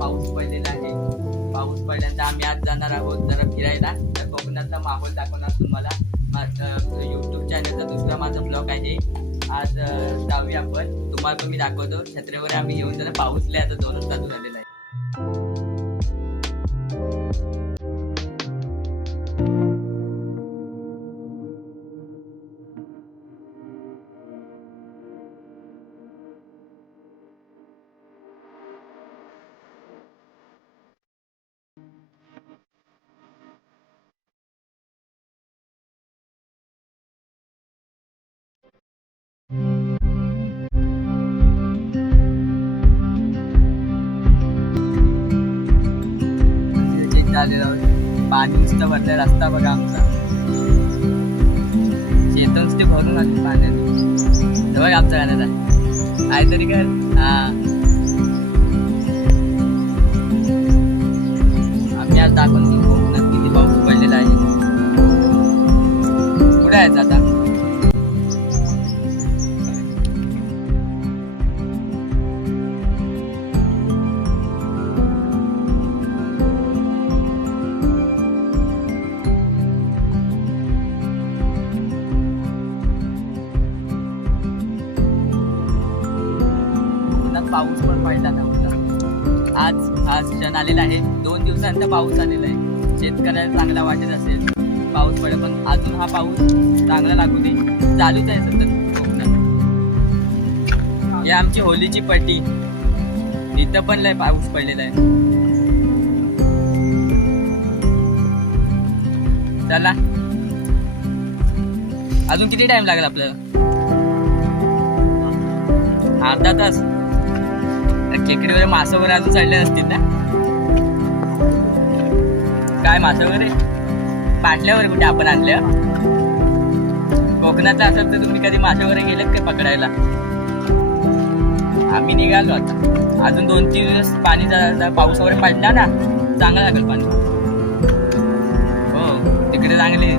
पाऊस पडलेला आहे. पाऊस पडल्यानंतर आम्ही आज जाणार आहोत जरा फिरायला. तर कोकणातला माहोल दाखवणार तुम्हाला. युट्यूब चॅनलचा दुसरा माझा ब्लॉग आहे. आज जाऊया आपण. तुम्हाला पण मी दाखवतो. छत्रीवर आम्ही येऊन जरा पाऊस लय आता जोरात चालू झालेला आहे. पाणी नुसतं भरलंय. रस्ता बघा आमचा. शेत नुसते भरून आले पाण्याने. बघ आमचा गाण्याला काहीतरी कर. हा आम्ही आज दाखवून देऊ कोकणात किती पाऊस पडलेला आहे. कुठे आहे आता? पाऊस पण पडला नव्हता. आज क्षण आलेला आहे. 2 दिवसांचा पाऊस आलेला आहे. शेतकऱ्याला चांगला वाटत असेल पाऊस पडेल, पण अजून हा पाऊस चांगला लागू दे. चालूच आहे सतत कोकणात. ही आमची होलीची पट्टी. इथं पण लय पाऊस पडलेला आहे. चला अजून किती टाइम लागेल आपल्याला? अर्धा तास. खेकडीवर मासे वगैरे अजून चढले नसतील ना? काय मासे वगैरे पाटल्यावर कुठे आपण आणले? कोकणात असेल तर तुम्ही कधी मासे वगैरे गेलेत का पकडायला? आम्ही निघालो आता. अजून 2-3 दिवस पाणी पाऊस वगैरे पडला ना, चांगलं लागेल पाणी. हो तिकडे चांगली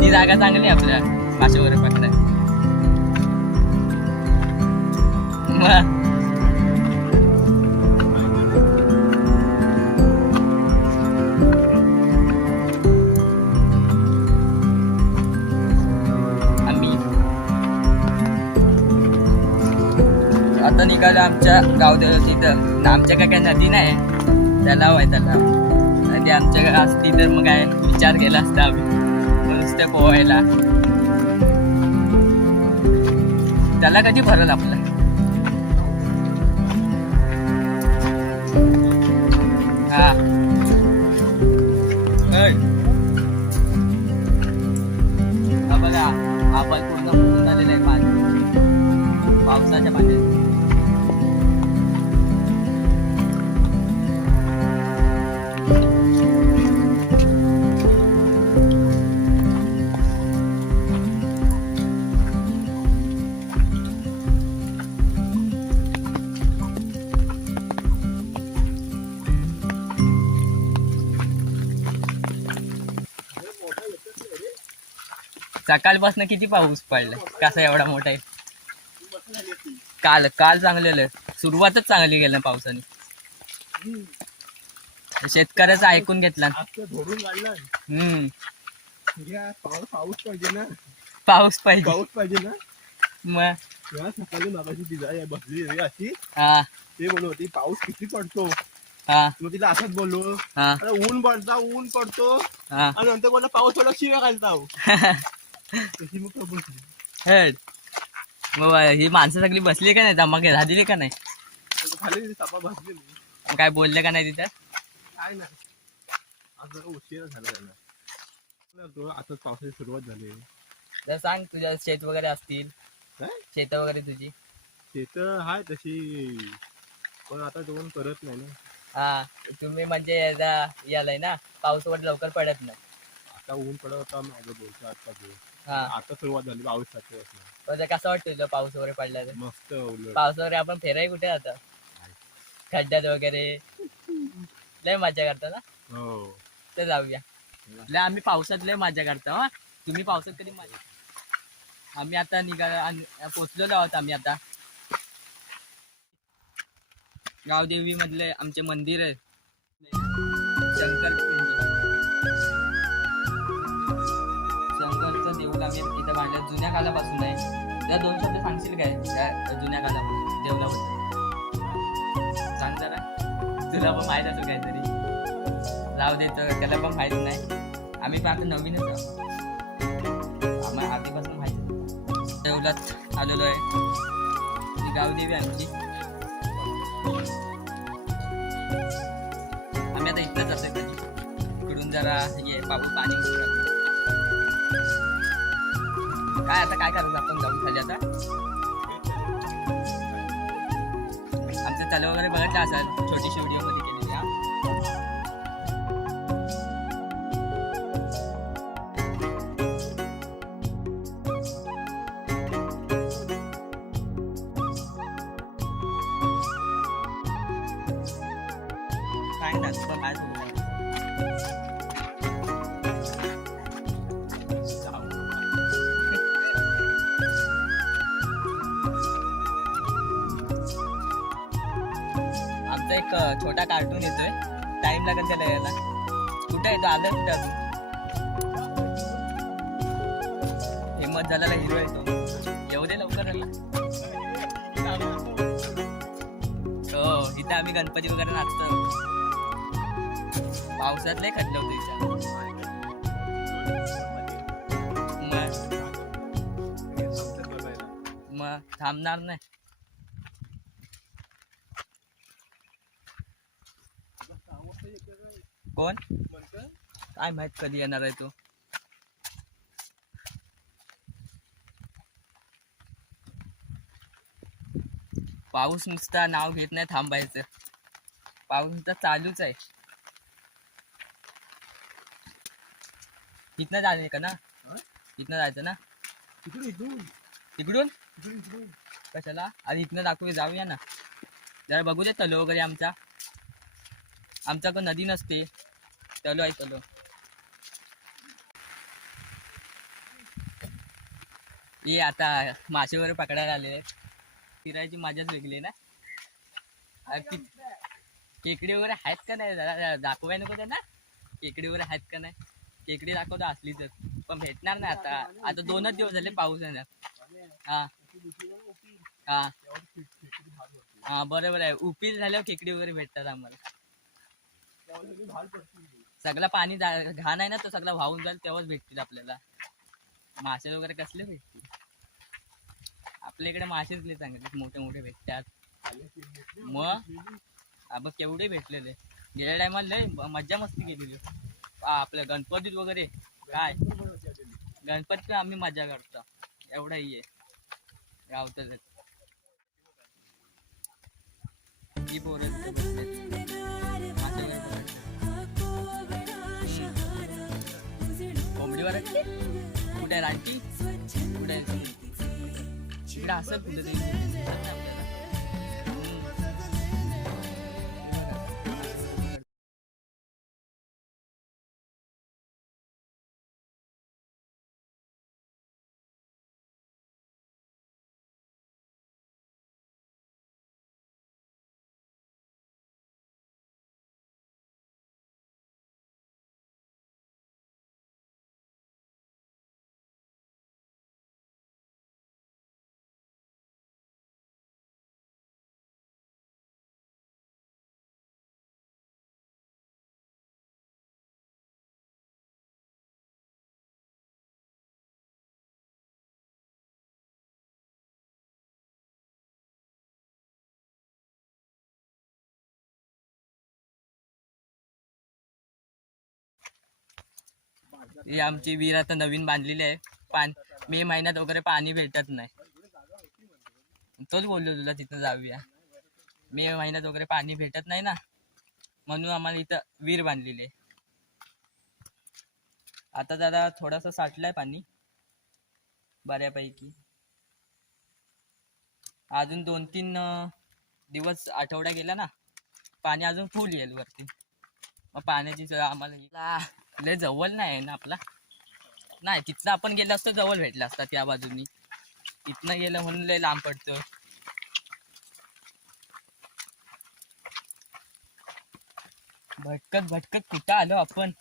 ती जागा चांगली आपल्या मासे वगैरे पकडायला. आता निघालो आमच्या गावदेव तिथं. आमच्या काय नदी नाही, तलाव आहे. तलाव नदी आमच्या असती तर मग काय विचार केला असता आम्ही नुसते पोहायला. त्याला कधी भरल आपला? हा बघा आपण पूर्ण भरून झालेलं आहे पाणी, पावसाच्या पाण्यात. सकाळपासून किती पाऊस पडला? कसा एवढा मोठा आहे? काल चांगलेलं. सुरुवातच चांगली गेली पावसाने. शेतकऱ्याचं ऐकून घेतला. पाऊस पाहिजे ना. पाऊस पाहिजे ना. मग सकाळी मागाशी ती बसली अशी. हा ते बोलत होती पाऊस किती पडतो. हा मग तिला असंच बोललो, ऊन पडतो हा आणि नंतर बोलला पाऊस पडला शिव्या घालता. तशी मग बसली. मग ही माणसं सगळी बसली का नाही? धमाक झाली का नाही? खाली तापा बसली. काय बोलले का नाही तिथं? काय नाही. आज जरा उशीर झाला त्यांना. आताच पावसाची सुरुवात झाली. जर सांग तुझ्या शेत वगैरे असतील. शेत वगैरे तुझी? शेत हाय तशी, पण आता दोन करत नाही ना. हा तुम्ही म्हणजे यालाय ना, पाऊस वगैरे लवकर पडत नाही. आता ऊन पडत होता माझं बोलतो आता. आता सुरुवात झाली पावसाची. कसं वाटतं तुला पाऊस वगैरे पडला तर? मस्त. पाऊस वगैरे आपण फिराय कुठे आता? खड्ड्यात वगैरे लय मजा करतो ना. हो तर जाऊया. लय आम्ही पावसात लय मजा करतो. हा तुम्ही पावसात कधी मजा? आम्ही आता पोचलेलो आहोत. आम्ही आता गावदेवी मधले आमचे मंदिर आहे शंकरचं देऊळ आम्ही इथं बांधलं जुन्या कालापासून आहे. त्या 2 शब्द सांगशील काय त्या जुन्या कालापासून देवळाबद्दल सांग जरा. तुला पण माहित असेल काहीतरी. जाऊ दे तर त्याला पण माहित नाही. आम्ही पण आता नवीनच आहोत. आम्हाला आधीपासून माहिती. देवळात आलेलो आहे. ही गावदेवी आमची. आम्ही आता इथं जातोय कधी इकडून जरा हे पाणी उतरत. काय आता काय करायचं आपण जाऊन खाली आता. आमचं तलाव वगैरे बघितलं असाल छोटीशी व्हिडिओ मध्ये केलेली. काय ना तुला काय आमचा एक छोटा कार्टून येतोय. टाइम लागेल त्याला यायला. कुठे येतो आलं कुठे अजून. फेमस झालेला हिरो येतो. येऊ दे लवकर आला. हो इथं आम्ही गणपती वगैरे नाचतो. पावसात लय खटलं होतं इथं. मग थांबणार नाही. कोण काय माहित कधी येणार आहे तो. पाऊस नुसता नाव घेत नाही थांबायचं. पाऊस नुसता चालूच आहे. इथनं जायचं का ना. इथनं जायचं ना. तिकडून कशाला. अरे इथनं दाखवू जाऊया ना जरा बघू दे. तलो वगैरे आमचा पण नदी नसते. तलो आहे तलो. ये आता मासे वगैरे पकडायला आले. फिरायची मजाच वेगळी ना. खेकडी वगैरे आहेत का नाही जरा दाखवाय नको त्यांना. खेकडी वगैरे आहेत का नाही. खेकडी दाखवतो असली तर पण भेटणार नाही आता. आता 2च दिवस झाले पाऊस आहे ना. हा हा हा बरोबर आहे. उपील झाल्यावर खेकडी वगैरे भेटतात आम्हाला. सगळं पाणी घाण आहे ना तो सगळा वाहून जाईल तेव्हाच भेटतील आपल्याला. मासे वगैरे कसले भेटतील. आपल्या इकडे मासेच लय चांगले मोठे मोठे भेटतात. मग अब केवढे भेटलेले. गेल्या टायमाला लय मज्जा मस्ती केलेली. आपल्या गणपतीत वगैरे काय गणपतीत आम्ही मजा करतो. एवढा ही गावतच ही पोरं कोंबडीवर कुठे रानटी कुठे इकडे असं कुठे ही आमची विहीर आता नवीन बांधलेली आहे. मे महिन्यात वगैरे पाणी भेटत नाही. तोच बोललो तुला तिथं जाऊया. मे महिन्यात वगैरे पाणी भेटत नाही ना म्हणून आम्हाला इथं विहीर बांधलेली आहे. आता जरा थोडासा साठलाय पाणी बऱ्यापैकी. अजून 2-3 दिवस आठवडा गेला ना पाणी अजून फुल येईल वरती. मग पाण्याची आम्हाला लय जवळ नाही आहे ना आपला. नाही तिथनं आपण गेलो असतो जवळ भेटला असता त्या बाजूनी. इथनं गेलं म्हणून लय लांब पडतं. भटकत भटकत कुठं आलो आपण.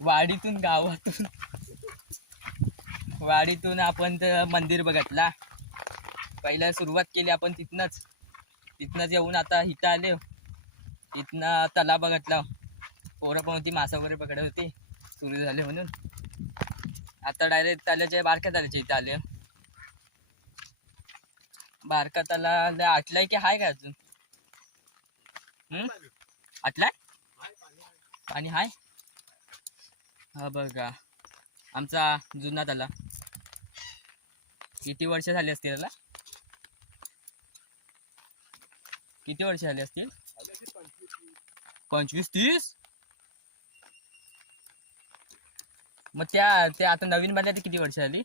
वाडीतून गावातून वाडीतून आपण तर मंदिर बघितला. पहिला सुरुवात केली आपण तिथनंच येऊन आता इथं आले. इथनं तलाव बघितला. पोरं पण होती, मासा वगैरे पकडत होती सुरू झाले म्हणून. आता डायरेक्ट तलाच्या बारक्या तलाच्या इथं आले. बारका तलाव आटलाय की हाय का अजून? आटलाय पाणी हाय. हा बघा आमचा जुना तलाव. किती वर्ष झाली असतील त्याला? किती वर्ष झाली असतील? 25-30. मग ते आता नवीन बांधल्या ते किती वर्ष झाली?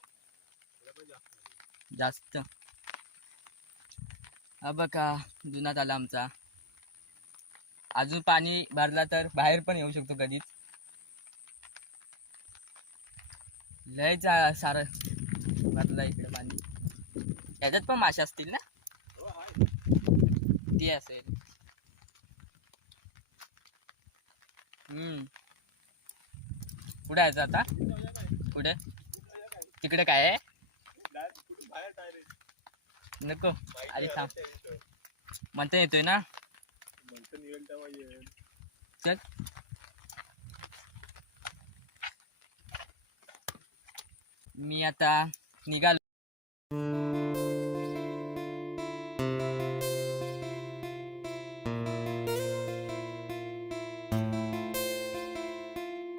जास्त. हा बघा जुना तलाव आमचा. अजून पाणी भरला तर बाहेर पण येऊ शकतो कधीच. लय सारं भरलं इकडे पाणी. त्याच्यात पण मासे असतील ना? ते असेल. कुठे आहे आता? कुठे? तिकडे काय आहे? नको आधी थांब. म्हणता येतोय ना? चल. मी आता निघालो.